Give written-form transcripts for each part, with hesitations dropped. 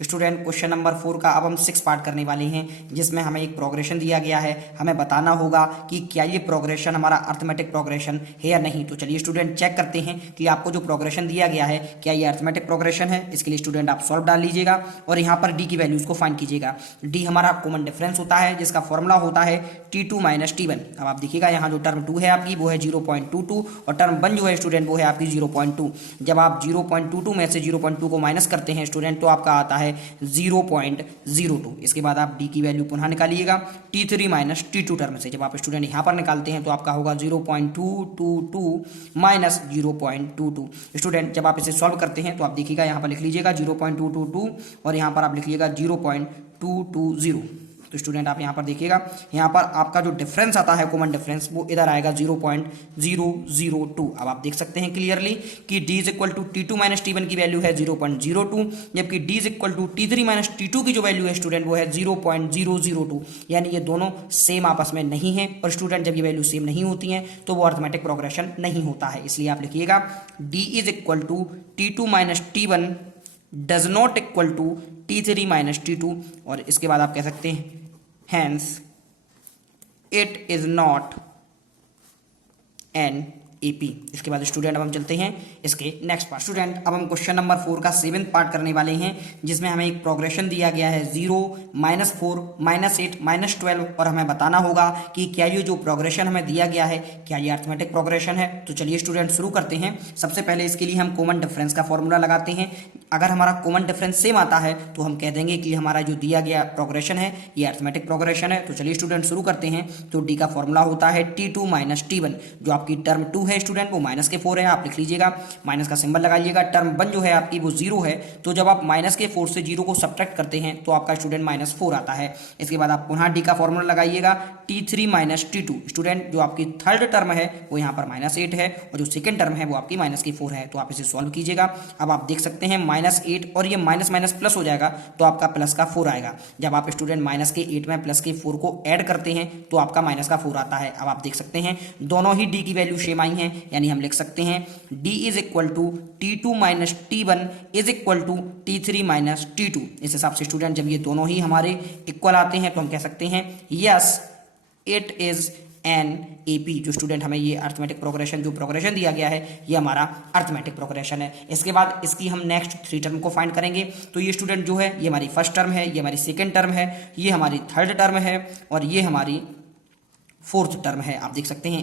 Student question number 4 का अब हम 6 पार्ट करने वाले हैं, जिसमें हमें एक प्रोग्रेशन दिया गया है। हमें बताना होगा कि क्या ये प्रोग्रेशन हमारा अर्थमेटिक प्रोग्रेशन है या नहीं। तो चलिए स्टूडेंट चेक करते हैं कि आपको जो प्रोग्रेशन दिया गया है क्या ये अर्थमेटिक प्रोग्रेशन है। इसके लिए स्टूडेंट आप सॉल्व डाल लीजिएगा और यहाँ पर डी की वैल्यूज को फाइंड कीजिएगा। डी हमारा कॉमन डिफरेंस होता है, जिसका फॉर्मूला होता है T2 माइनस T1। अब आप देखिएगा यहाँ जो टर्म 2 है आपकी वो है 0.22 और टर्म 1 जो है स्टूडेंट वो है आपकी 0.2। जब आप 0.22 में से 0.2 को माइनस करते हैं स्टूडेंट तो आपका आता है 0.02। इसके बाद आप डी की वैल्यू पुनः निकालिएगा T3 माइनस T2 टर्म से। जब आप स्टूडेंट यहाँ पर निकालते हैं तो आपका होगा 0.222 माइनस 0.22। स्टूडेंट जब आप इसे सॉल्व करते हैं तो आप देखिएगा यहाँ पर लिख लीजिएगा 0.222 और यहाँ पर आप लिख लीजिएगा 0.220। तो स्टूडेंट आप यहाँ पर देखिएगा, यहाँ पर आपका जो डिफरेंस आता है कॉमन डिफरेंस वो इधर आएगा 0.002। अब आप देख सकते हैं क्लियरली कि d is equal to T2 minus T1 की वैल्यू है 0.02, जबकि d is equal to T3 minus T2 की जो वैल्यू है स्टूडेंट वो है 0.002। यानी ये दोनों सेम आपस में नहीं है। और स्टूडेंट जब ये वैल्यू सेम नहीं होती हैं तो वो अर्थमेटिक प्रोग्रेशन नहीं होता है। इसलिए आप लिखिएगा d is equal to T2 minus T1 does not equal to T3 minus T2। और इसके बाद आप कह सकते हैं hence it is not an AP। इसके बाद स्टूडेंट अब हम चलते हैं इसके नेक्स्ट पार्ट। स्टूडेंट अब हम क्वेश्चन नंबर 4 का 7th पार्ट करने वाले हैं, जिसमें हमें एक प्रोग्रेशन दिया गया है 0, -4, -8, -12 और हमें बताना होगा कि क्या ये जो प्रोग्रेशन हमें दिया गया है क्या ये अर्थमेटिक प्रोग्रेशन है। तो चलिए स्टूडेंट शुरू करते हैं। सबसे पहले इसके लिए हम कॉमन डिफरेंस का फॉर्मूला लगाते हैं। अगर हमारा कॉमन डिफरेंस सेम आता है तो हम कह देंगे कि हमारा जो दिया गया प्रोग्रेशन है ये अर्थमेटिक प्रोग्रेशन है। तो चलिए स्टूडेंट शुरू करते हैं। तो डी का फॉर्मूला होता है T2 माइनस T1। जो आपकी टर्म 2 है स्टूडेंट वो माइनस के 4 है, आप लिख लीजिएगा, माइनस का सिंबल लगाइएगा। टर्म 1 जो है आपकी वो 0 है, तो जब आप माइनस के 4 से 0 को सब्ट्रैक्ट करते हैं तो आपका स्टूडेंट -4 आता है। इसके बाद आप पुनः डी का फॉर्मूला लगाइएगा T3 माइनस T2। स्टूडेंट जो आपकी थर्ड टर्म है वो यहाँ पर -8 है और जो सेकंड टर्म है वो आपकी -4 है। तो आप इसे सॉल्व कीजिएगा। अब आप देख सकते हैं -8 और ये माइनस माइनस प्लस हो जाएगा तो आपका प्लस का 4 आएगा। जब आप स्टूडेंट माइनस के 8 में प्लस के 4 को ऐड करते हैं तो आपका माइनस का 4 आता है। अब आप देख सकते हैं दोनों ही डी की वैल्यू सेम आई है, यानी हम लिख सकते हैं d is equal to T2 minus T1 is equal to T3 minus T2। इस हिसाब से स्टूडेंट जब ये दोनों ही हमारे इक्वल आते हैं तो हम कह सकते हैं yes it is N AP। जो स्टूडेंट हमें ये अर्थमेटिक प्रोग्रेशन जो प्रोग्रेशन दिया गया है ये हमारा अर्थमेटिक प्रोग्रेशन है। इसके बाद इसकी हम नेक्स्ट 3 टर्म को फाइंड करेंगे। तो ये स्टूडेंट जो है ये हमारी फर्स्ट टर्म है, ये हमारी सेकंड टर्म है, ये हमारी थर्ड टर्म है और ये हमारी फोर्थ टर्म है। आप देख सकते हैं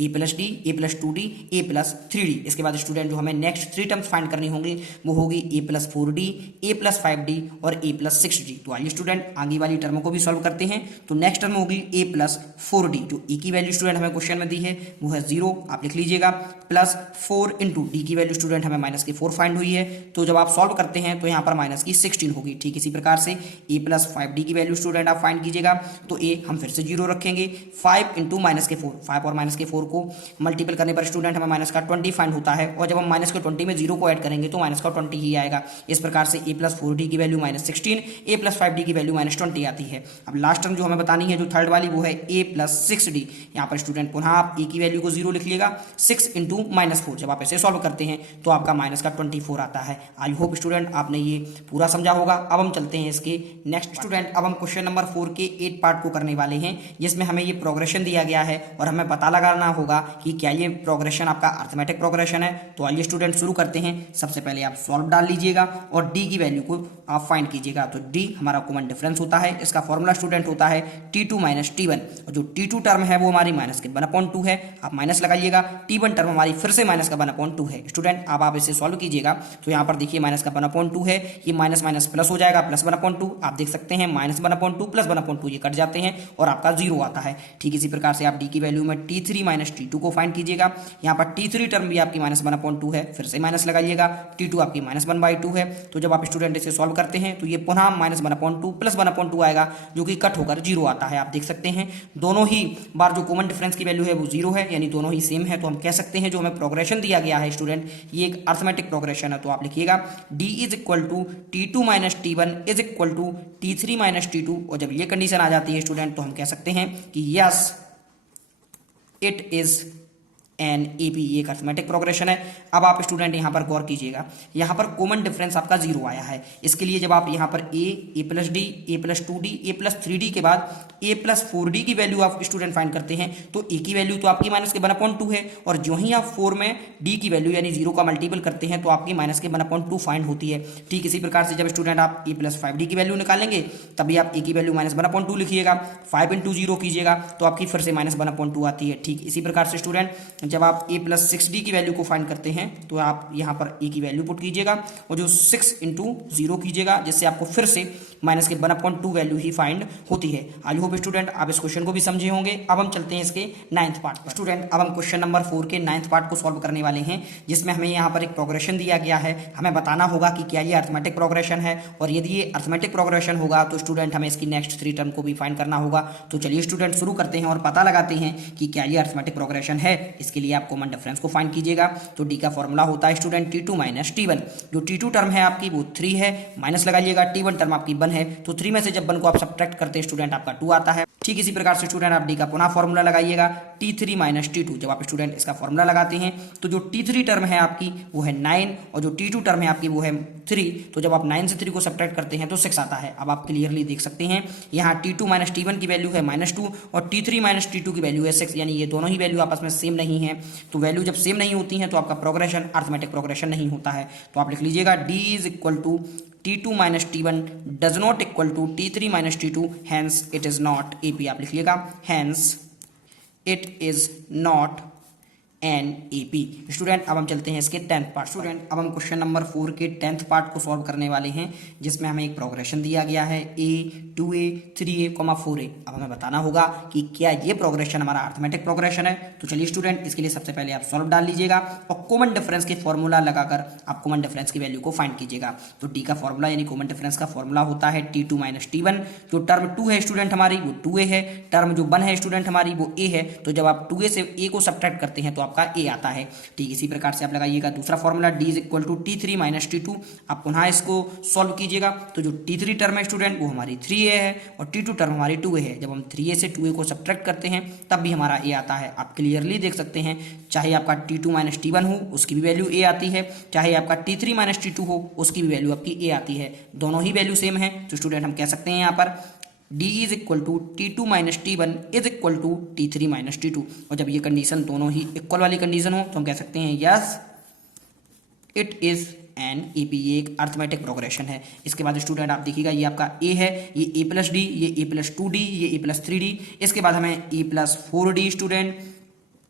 a plus D, a plus 2d, a plus 3d। इसके बाद स्टूडेंट जो हमें नेक्स्ट 3 टर्म्स फाइंड करनी होंगी वो होगी a plus 4d, a plus 5d और a प्लस 6d। तो आइए स्टूडेंट आगे वाली टर्मों को भी सॉल्व करते हैं। तो नेक्स्ट टर्म होगी a प्लस 4d। जो a की वैल्यू स्टूडेंट हमें क्वेश्चन में दी है वो है 0, आप लिख लीजिएगा, प्लस 4 इंटू डी की वैल्यू स्टूडेंट हमें माइनस की 4 फाइंड हुई है। तो जब आप सॉल्व करते हैं तो यहाँ पर माइनस की 16 होगी। ठीक इसी प्रकार से a प्लस 5d की वैल्यू स्टूडेंट आप फाइंड कीजिएगा। तो a हम फिर से 0 रखेंगे, 5 इंटू माइनस के 4, 5 और माइनस के 4 को मल्टीपल करने पर स्टूडेंट हमें माइनस का 20 फाइंड होता है और जब हम माइनस के 20 में 0 को ऐड करेंगे तो माइनस का 20 ही आएगा। इस प्रकार से a प्लस 4d की वैल्यू -16, a प्लस 5d की वैल्यू -20 आती है। अब लास्ट टर्म जो हमें बतानी है जो थर्ड वाली वो है a प्लस 6d। यहाँ पर स्टूडेंट पुनः आप a की वैल्यू को 0 लिख लिएगा, 6 इंटू -4। जब आप इसे सॉल्व करते हैं तो आपका माइनस का 24 आता है। आई होप स्टूडेंट आपने ये पूरा समझा होगा। अब हम चलते हैं इसके नेक्स्ट। स्टूडेंट अब हम क्वेश्चन नंबर 4 के 8 पार्ट को करने वाले हैं, जिसमें हमें ये प्रोग्रेशन दिया गया है और हमें पता लगाना होगा कि क्या ये प्रोग्रेशन आपका अर्थमेटिक प्रोग्रेशन है। तो आइए स्टूडेंट शुरू करते हैं। सबसे पहले आप सॉल्व डाल लीजिएगा और डी की वैल्यू को आप फाइंड कीजिएगा। तो डी हमारा कॉमन डिफरेंस होता है, इसका फॉर्मूला स्टूडेंट होता है T2 माइनस T1 और जो T2 टर्म है वो हमारी माइनस के 1/2 है, आप माइनस लगाइएगा। T1 टर्म हमारी फिर से माइनस का 1/2 है। स्टूडेंट आप इसे सॉल्व कीजिएगा तो यहाँ पर देखिए माइनस का 1/2 है, ये माइनस माइनस प्लस हो जाएगा, प्लस 1/2। आप देख सकते हैं माइनस 1/2 प्लस 1/2 ये कट जाते हैं और आपका 0 आता है। ठीक इसी प्रकार से आप डी की वैल्यू में T3 माइनस T2 को फाइंड कीजिएगा। यहाँ पर T3 टर्म भी आपकी -1/2 है, फिर से माइनस लगाइएगा। T2 आपकी -1/2 है। तो जब आप स्टूडेंट इसे सॉल्व करते हैं तो ये पुनः -1/2 प्लस 1/2 आएगा जो कि कट होकर 0 आता है। आप देख सकते हैं दोनों ही बार जो कॉमन डिफरेंस की वैल्यू है वो 0 है, यानी दोनों ही सेम है। तो हम कह सकते हैं जो हमें प्रोग्रेशन दिया गया है स्टूडेंट ये एक अर्थमेटिक प्रोग्रेशन है। तो आप लिखिएगा d is equal to T2 minus T1 is equal to T3 minus T2। और जब ये कंडीशन आ जाती है स्टूडेंट तो हम कह सकते हैं कि yes it is an A P, एक अर्थमेटिक प्रोग्रेशन है। अब आप स्टूडेंट यहाँ पर गौर कीजिएगा, यहाँ पर कॉमन डिफरेंस आपका जीरो आया है। इसके लिए जब आप यहाँ पर ए प्लस डी, ए प्लस 2d, ए प्लस 3d के बाद ए प्लस 4d की वैल्यू आप स्टूडेंट फाइंड करते हैं तो ए की वैल्यू तो आपकी माइनस के 1/2 है, और जो ही आप 4 में डी की वैल्यू यानी 0 का मल्टीपल करते हैं तो आपकी माइनस के 1/2 फाइंड होती है। ठीक इसी प्रकार से जब स्टूडेंट आप ए प्लस 5d की वैल्यू निकालेंगे तभी आप ए की वैल्यू माइनस 1/2 लिखिएगा, 5 इंटू 0 कीजिएगा तो आपकी फिर से माइनस 1/2 आती है। ठीक इसी प्रकार से स्टूडेंट जब आप ए प्लस 6d की वैल्यू को फाइंड करते हैं तो आप यहाँ पर ए की वैल्यू पुट कीजिएगा और जो 6 इंटू 0 कीजिएगा, जिससे आपको फिर से माइनस के 1/2 वैल्यू ही फाइंड होती है। आई होप स्टूडेंट आप इस क्वेश्चन को भी समझे होंगे। अब हम चलते हैं इसके 9th पार्ट पर। स्टूडेंट अब हम क्वेश्चन नंबर 4 के 9th पार्ट को सॉल्व करने वाले हैं, जिसमें हमें यहाँ पर एक प्रोग्रेशन दिया गया है। हमें बताना होगा कि क्या ये अर्थमेटिक प्रोग्रेशन है, और यदि ये अर्थमेटिक प्रोग्रेशन होगा तो स्टूडेंट हमें इसकी नेक्स्ट 3 टर्म को भी फाइंड करना होगा। तो चलिए स्टूडेंट शुरू करते हैं और पता लगाते हैं कि क्या ये अर्थमेटिक प्रोग्रेशन है। इसके लिए आप कॉमन डिफरेंस को फाइंड कीजिएगा। तो डी का फॉर्मूला होता है स्टूडेंट T2 माइनस T1। जो T2 टर्म है आपकी वो 3 है, माइनस लगाइएगा, T1 टर्म आपकी 1 है, तो 3 में से जब 1 को आप सब्ट्रैक्ट करते हैं स्टूडेंट आपका 2 आता है। ठीक इसी प्रकार से स्टूडेंट आप डी का पुनः फॉर्मूला लगाइएगा T3 माइनस T2। जब आप स्टूडेंट इसका फॉर्मूला लगाते हैं तो जो T3 टर्म है आपकी वो है 9 और जो T2 टर्म है आपकी वो है 3। तो जब आप 9 से 3 को सब्ट्रैक्ट करते हैं तो 6 आता है। अब आप क्लियरली देख सकते हैं यहाँ T2 माइनस T1 की वैल्यू है -2 और T3 माइनस T2 की वैल्यू है 6, यानी ये दोनों ही वैल्यू आपस में सेम नहीं है। तो वैल्यू जब सेम नहीं होती है तो आपका प्रोग्रेशन अर्थमेटिक प्रोग्रेशन नहीं होता है। तो आप लिख लीजिएगा D is equal to T2 minus T1 does not equal to T3 minus T2, hence it is not AP। आप लिख लीजिएगा hence it is not NAP। Student अब हम चलते हैं इसके 10th पार्ट। स्टूडेंट अब हम क्वेश्चन नंबर 4 के 10th पार्ट को सॉल्व करने वाले हैं, जिसमें हमें एक प्रोग्रेशन दिया गया है A 2A 3A 4A। अब हमें बताना होगा कि क्या ये प्रोग्रेशन हमारा अर्थमेटिक प्रोग्रेशन है। तो चलिए स्टूडेंट इसके लिए सबसे पहले आप सॉल्व डाल लीजिएगा और कॉमन डिफरेंस के फॉर्मूला लगाकर आप कॉमन डिफरेंस की वैल्यू को फाइंड कीजिएगा। तो डी का फॉर्मूला यानी कॉमन डिफरेंस का फॉर्मूला होता है T2 माइनस T1। जो टर्म 2 है स्टूडेंट हमारी वो 2A है, टर्म जो 1 है स्टूडेंट हमारी वो A है। तो जब आप 2A से A को सब्ट्रैक्ट करते हैं तो आपका A आता है। ठीक इसी प्रकार से आप लगाइएगा दूसरा formula D is equal to T3 minus T2। आप पुनः इसको सॉल्व कीजिएगा तो जो T3 टर्म है स्टूडेंट वो हमारी 3A है और T2 टर्म हमारी 2A है। जब हम 3A से 2A को सब्ट्रैक्ट करते हैं तब भी हमारा A आता है। आप क्लियरली देख सकते हैं, चाहे आपका T2 माइनस T1 हो उसकी भी वैल्यू A आती है, चाहे आपका T3 माइनस T2 हो उसकी भी वैल्यू आपकी A आती है। दोनों ही वैल्यू सेम है। तो स्टूडेंट हम कह सकते हैं यहाँ पर D is equal to T2 minus T1 is equal to T3 minus T2। और जब ये कंडीशन दोनों ही इक्वल वाली कंडीशन हो तो हम कह सकते हैं yes it is N AP। ये एक अर्थमेटिक प्रोग्रेशन है। इसके बाद स्टूडेंट आप देखिएगा ये आपका A है, ये A प्लस D, ये A प्लस 2D, ये A प्लस 3D। इसके बाद हमें A प्लस 4D स्टूडेंट,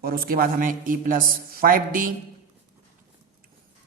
और उसके बाद हमें A प्लस 5D,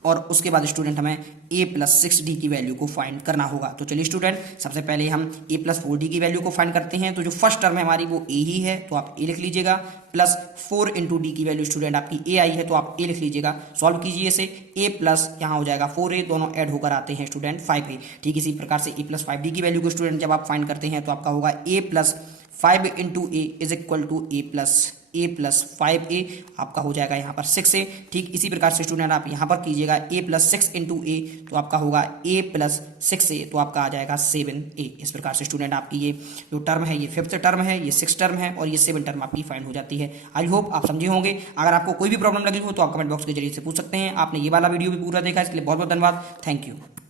और उसके बाद स्टूडेंट हमें A प्लस 6D की वैल्यू को फाइंड करना होगा। तो चलिए स्टूडेंट सबसे पहले हम A प्लस 4D की वैल्यू को फाइंड करते हैं। तो जो फर्स्ट टर्म है हमारी वो A ही है, तो आप A लिख लीजिएगा, प्लस 4 इंटू D की वैल्यू स्टूडेंट आपकी A आई है तो आप A लिख लीजिएगा। सॉल्व कीजिए इसे, A प्लस यहाँ हो जाएगा 4A, दोनों ऐड होकर आते हैं स्टूडेंट 5A। ठीक इसी प्रकार से A प्लस 5D की वैल्यू को स्टूडेंट जब आप फाइंड करते हैं तो आपका होगा A plus 5 into A is equal to A plus 5A, आपका हो जाएगा यहाँ पर 6A। ठीक इसी प्रकार से स्टूडेंट आप यहाँ पर कीजिएगा A प्लस 6 इंटू A, तो आपका होगा A प्लस 6A, तो आपका आ जाएगा 7A। इस प्रकार से स्टूडेंट आपकी ये जो टर्म है ये 5th टर्म है, ये 6th टर्म है और ये 7th टर्म आपकी फाइंड हो जाती है। आई होप आप समझे होंगे। अगर आपको कोई भी प्रॉब्लम लगी हो तो आप कमेंट बॉक्स के जरिए से पूछ सकते हैं। आपने ये वाला वीडियो भी पूरा देखा, इसके लिए बहुत बहुत धन्यवाद। Thank you.